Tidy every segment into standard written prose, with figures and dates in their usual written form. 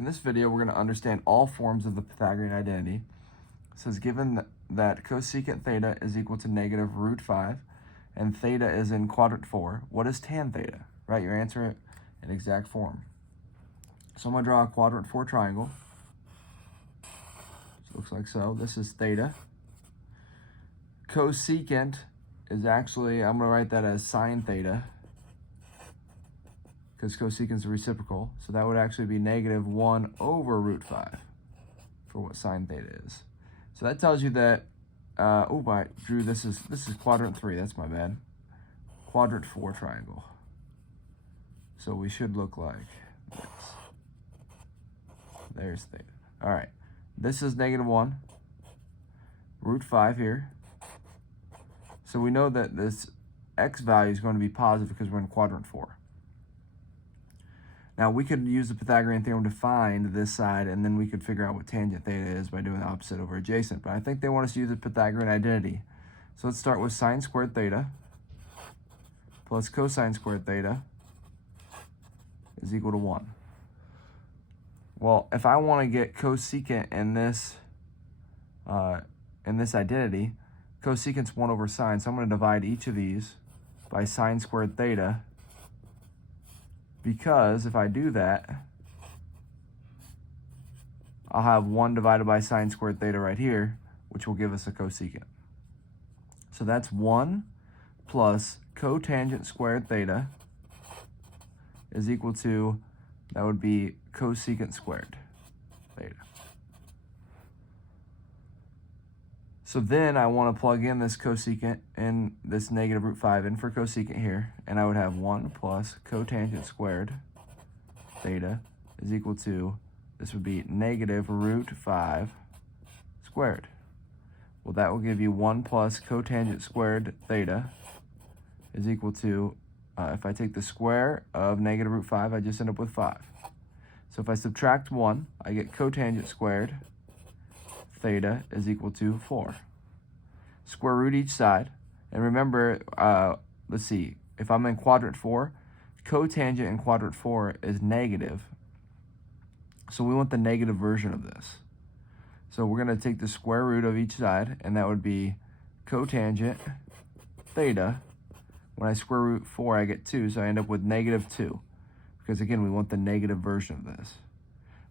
In this video, we're going to understand all forms of the Pythagorean identity. It says given that cosecant theta is equal to negative root 5 and theta is in quadrant 4, what is tan theta? Write your answer in exact form. So I'm going to draw a quadrant 4 triangle. So it looks like so. This is theta. Cosecant is actually, I'm going to write that as sine theta, because cosecant is reciprocal. So that would actually be negative 1 over root 5 for what sine theta is. So that tells you that, I drew, this is quadrant 3, that's my bad. Quadrant 4 triangle. So we should look like this. There's theta. All right, this is negative 1, root 5 here. So we know that this x value is going to be positive because we're in quadrant 4. Now we could use the Pythagorean theorem to find this side, and then we could figure out what tangent theta is by doing the opposite over adjacent. But I think they want us to use the Pythagorean identity. So let's start with sine squared theta plus cosine squared theta is equal to 1. Well, if I want to get cosecant in this identity, cosecant's 1 over sine, so I'm going to divide each of these by sine squared theta, because if I do that, I'll have 1 divided by sine squared theta right here, which will give us a cosecant. So that's 1 plus cotangent squared theta is equal to, that would be cosecant squared theta. So then I want to plug in this cosecant and this negative root 5 in for cosecant here, and I would have 1 plus cotangent squared theta is equal to, this would be negative root 5 squared. Well, that will give you 1 plus cotangent squared theta is equal to, if I take the square of negative root 5, I just end up with 5. So if I subtract 1, I get cotangent squared theta is equal to 4. Square root each side. And remember, let's see, if I'm in quadrant 4, cotangent in quadrant 4 is negative. So we want the negative version of this. So we're going to take the square root of each side, and that would be cotangent theta. When I square root 4, I get 2, so I end up with negative 2. Because again, we want the negative version of this.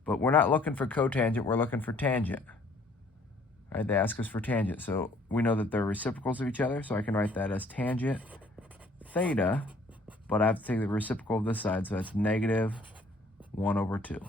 But we're not looking for cotangent, we're looking for tangent. Right, they ask us for tangent, so we know that they're reciprocals of each other, so I can write that as tangent theta, but I have to take the reciprocal of this side, so that's negative 1 over 2.